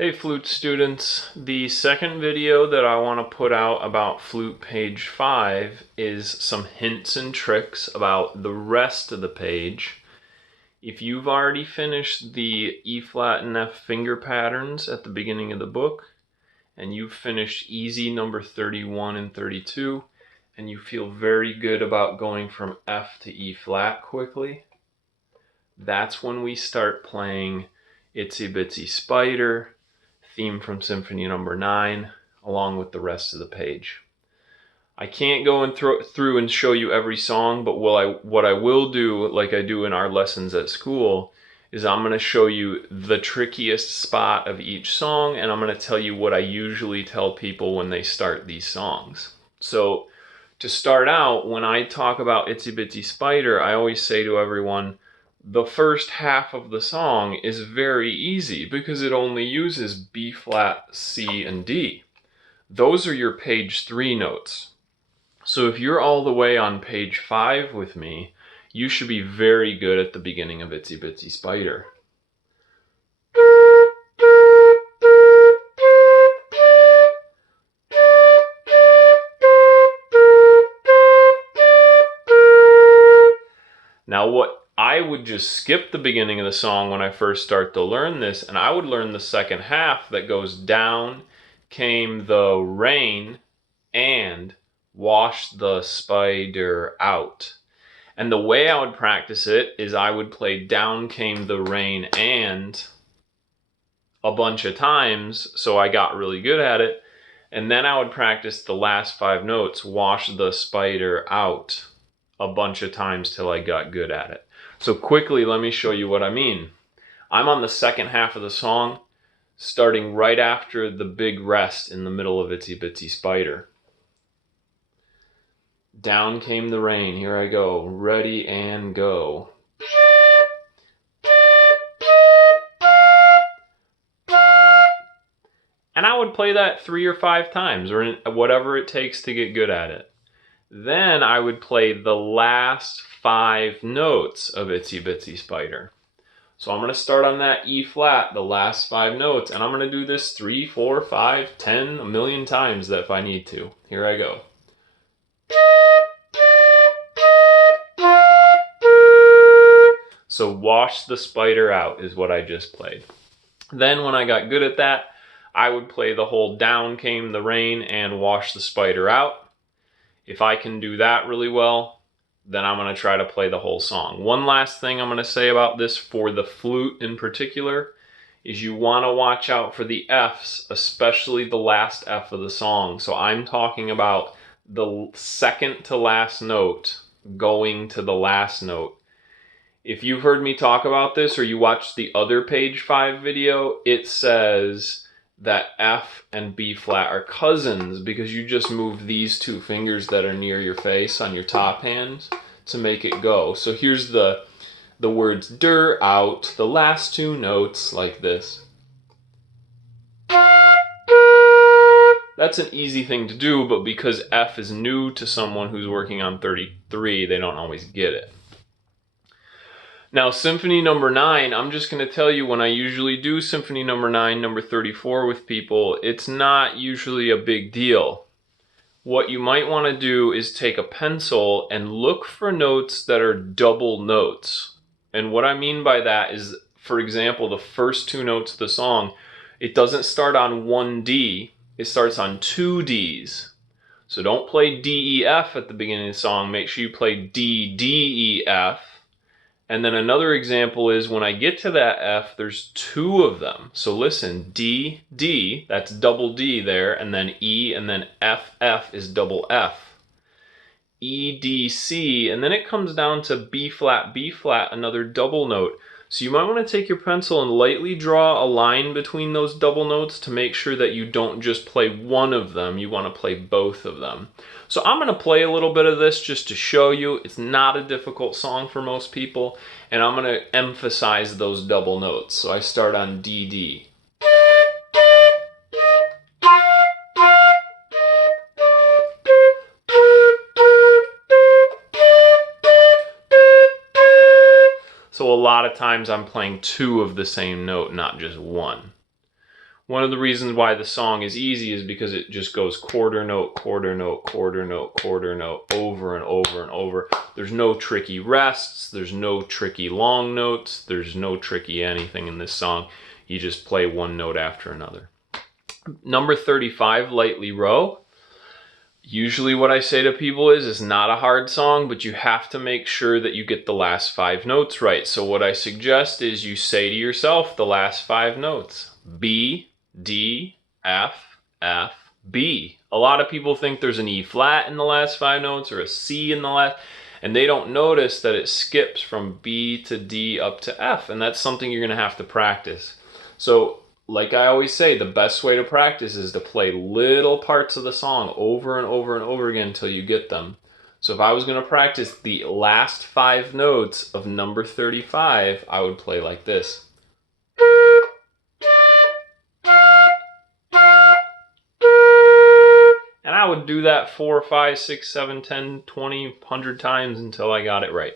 Hey Flute students, the second video that I want to put out about Flute page 5 is some hints and tricks about the rest of the page. If you've already finished the E flat and F finger patterns at the beginning of the book, and you've finished easy number 31 and 32, and you feel very good about going from F to E flat quickly, that's when we start playing Itsy Bitsy Spider, theme from Symphony number 9, along with the rest of the page. I can't go and through and show you every song, but what I will do, like I do in our lessons at school, is I'm going to show you the trickiest spot of each song, and I'm going to tell you what I usually tell people when they start these songs. So to start out, when I talk about Itsy Bitsy Spider, I always say to everyone, the first half of the song is very easy because it only uses B flat, C, and D. Those are your page 3 notes. So if you're all the way on page 5 with me, you should be very good at the beginning of Itsy Bitsy Spider. Now I would just skip the beginning of the song when I first start to learn this, and I would learn the second half that goes down came the rain and washed the spider out. And the way I would practice it is I would play down came the rain and a bunch of times, so I got really good at it, and then I would practice the last 5 notes, wash the spider out, a bunch of times till I got good at it. So quickly, let me show you what I mean. I'm on the second half of the song, starting right after the big rest in the middle of Itsy Bitsy Spider. Down came the rain, here I go, ready and go. And I would play that 3 or 5 times, or whatever it takes to get good at it. Then I would play the last 5 notes of Itsy Bitsy Spider. So I'm going to start on that E flat, the last 5 notes, and I'm going to do this 3, 4, 5, 10, a million times if I need to. Here I go. So wash the spider out is what I just played. Then when I got good at that, I would play the whole down came the rain and wash the spider out. If I can do that really well, then I'm going to try to play the whole song. One last thing I'm going to say about this for the flute in particular is you want to watch out for the Fs, especially the last F of the song. So I'm talking about the second to last note going to the last note. If you've heard me talk about this or you watched the other page 5 video, it says that F and B flat are cousins because you just move these 2 fingers that are near your face on your top hand to make it go. So here's the words der out, the last 2 notes like this. That's an easy thing to do, but because F is new to someone who's working on 33, they don't always get it. Now, Symphony number 9, I'm just going to tell you when I usually do Symphony number 9, number 34 with people, it's not usually a big deal. What you might want to do is take a pencil and look for notes that are double notes. And what I mean by that is, for example, the first 2 notes of the song, it doesn't start on 1 D, it starts on 2 Ds. So don't play D, E, F at the beginning of the song, make sure you play D, D, E, F. And then another example is when I get to that F, there's 2 of them. So listen, D, D, that's double D there, and then E, and then F, F is double F. E, D, C, and then it comes down to B flat, another double note. So you might want to take your pencil and lightly draw a line between those double notes to make sure that you don't just play one of them, you want to play both of them. So I'm going to play a little bit of this just to show you. It's not a difficult song for most people, and I'm going to emphasize those double notes. So I start on D, D. So a lot of times I'm playing 2 of the same note, not just 1. One of the reasons why the song is easy is because it just goes quarter note, quarter note, quarter note, quarter note, over and over and over. There's no tricky rests, there's no tricky long notes, there's no tricky anything in this song. You just play one note after another. Number 35, Lightly Row. Usually what I say to people is it's not a hard song, but you have to make sure that you get the last 5 notes right. So what I suggest is you say to yourself the last 5 notes. B, D, F, F, B. A lot of people think there's an E flat in the last 5 notes or a C in the last, and they don't notice that it skips from B to D up to F, and that's something you're going to have to practice. So, like I always say, the best way to practice is to play little parts of the song over and over and over again until you get them. So if I was going to practice the last 5 notes of number 35, I would play like this. And I would do that 4, 5, 6, 7, 10, 20, 100 times until I got it right.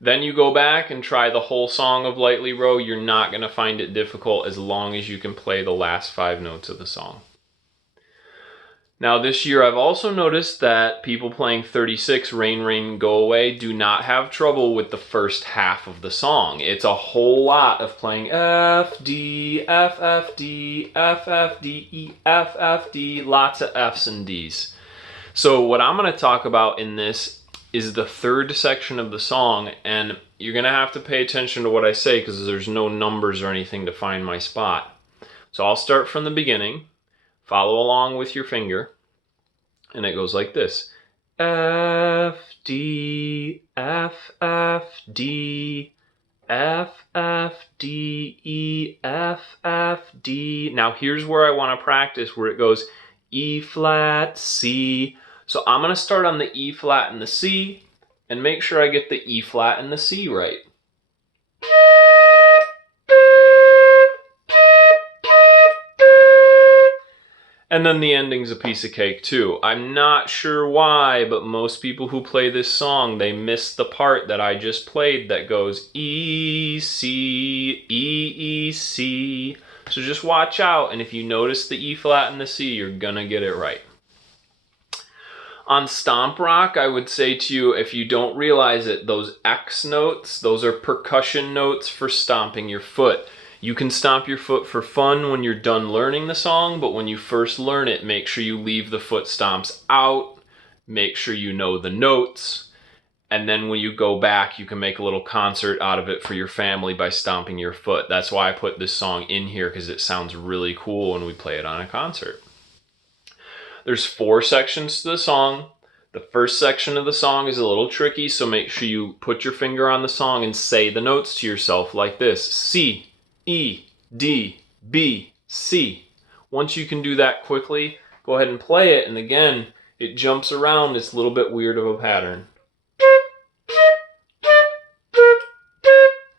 Then you go back and try the whole song of Lightly Row. You're not going to find it difficult as long as you can play the last 5 notes of the song. Now this year I've also noticed that people playing 36, Rain, Rain, Go Away, do not have trouble with the first half of the song. It's a whole lot of playing F, D, F, F, D, F, F, D, E, F, F, D, lots of Fs and Ds. So what I'm going to talk about in this is the third section of the song, and you're going to have to pay attention to what I say because there's no numbers or anything to find my spot. So I'll start from the beginning. Follow along with your finger, and it goes like this. F, D, F, F, D, F, F, D, E, F, F, D. Now here's where I want to practice, where it goes E flat, C. So I'm going to start on the E flat and the C, and make sure I get the E flat and the C right. And then the ending's a piece of cake too. I'm not sure why, but most people who play this song, they miss the part that I just played that goes E, C, E, E, C. So just watch out, and if you notice the E flat and the C, you're gonna get it right. On Stomp Rock, I would say to you, if you don't realize it, those X notes, those are percussion notes for stomping your foot. You can stomp your foot for fun when you're done learning the song, but when you first learn it, make sure you leave the foot stomps out, make sure you know the notes, and then when you go back, you can make a little concert out of it for your family by stomping your foot. That's why I put this song in here, because it sounds really cool when we play it on a concert. There's 4 sections to the song. The first section of the song is a little tricky, so make sure you put your finger on the song and say the notes to yourself like this. C, E, D, B, C. Once you can do that quickly, go ahead and play it, and again, it jumps around. It's a little bit weird of a pattern.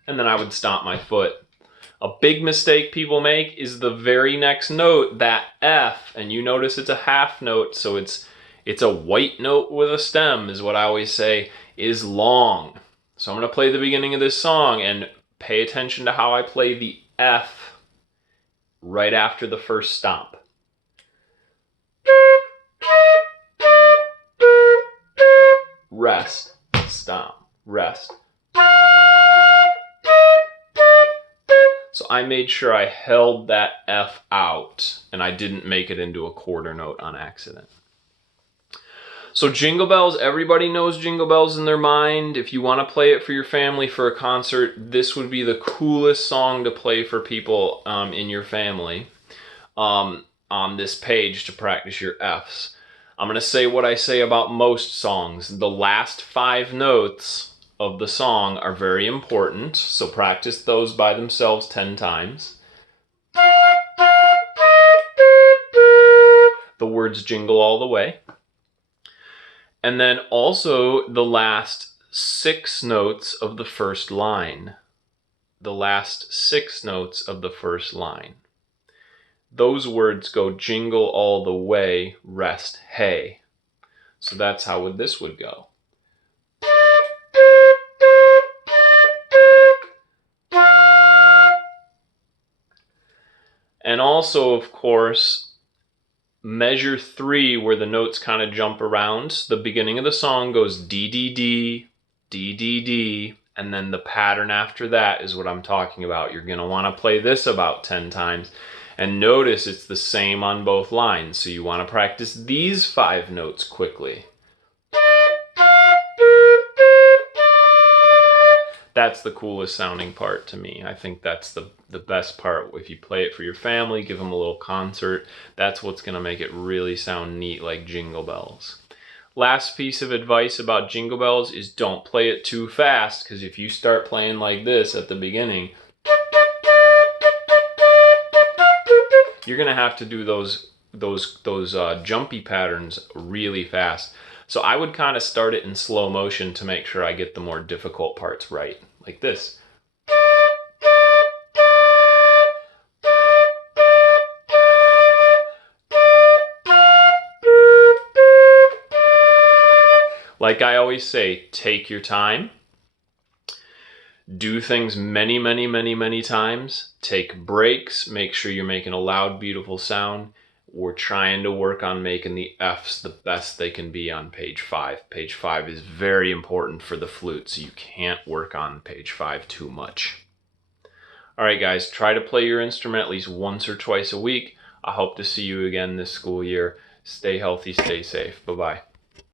And then I would stomp my foot. A big mistake people make is the very next note, that F, and you notice it's a half note, so it's a white note with a stem, is what I always say, is long. So I'm going to play the beginning of this song, and pay attention to how I play the F right after the first stomp. Rest, stomp, rest. So I made sure I held that F out, and I didn't make it into a quarter note on accident. So Jingle Bells, everybody knows Jingle Bells in their mind. If you want to play it for your family for a concert, this would be the coolest song to play for people in your family on this page to practice your Fs. I'm going to say what I say about most songs. The last 5 notes of the song are very important, so practice those by themselves 10 times. The words jingle all the way. And then also the last 6 notes of the first line. The last 6 notes of the first line. Those words go jingle all the way, rest, hey. So that's how this would go. And also, of course, measure 3 where the notes kind of jump around. The beginning of the song goes D, D, D, D, D, D, and then the pattern after that is what I'm talking about. You're going to want to play this about 10 times. And notice it's the same on both lines. So you want to practice these 5 notes quickly. That's the coolest sounding part to me. I think that's the best part. If you play it for your family, give them a little concert, that's what's going to make it really sound neat, like Jingle Bells. Last piece of advice about Jingle Bells is don't play it too fast, because if you start playing like this at the beginning, you're going to have to do those jumpy patterns really fast. So I would kind of start it in slow motion to make sure I get the more difficult parts right, like this. Like I always say, take your time. Do things many, many, many, many times. Take breaks. Make sure you're making a loud, beautiful sound. We're trying to work on making the Fs the best they can be on page 5. Page 5 is very important for the flute, so you can't work on page 5 too much. All right, guys, try to play your instrument at least once or twice a week. I hope to see you again this school year. Stay healthy, stay safe. Bye-bye.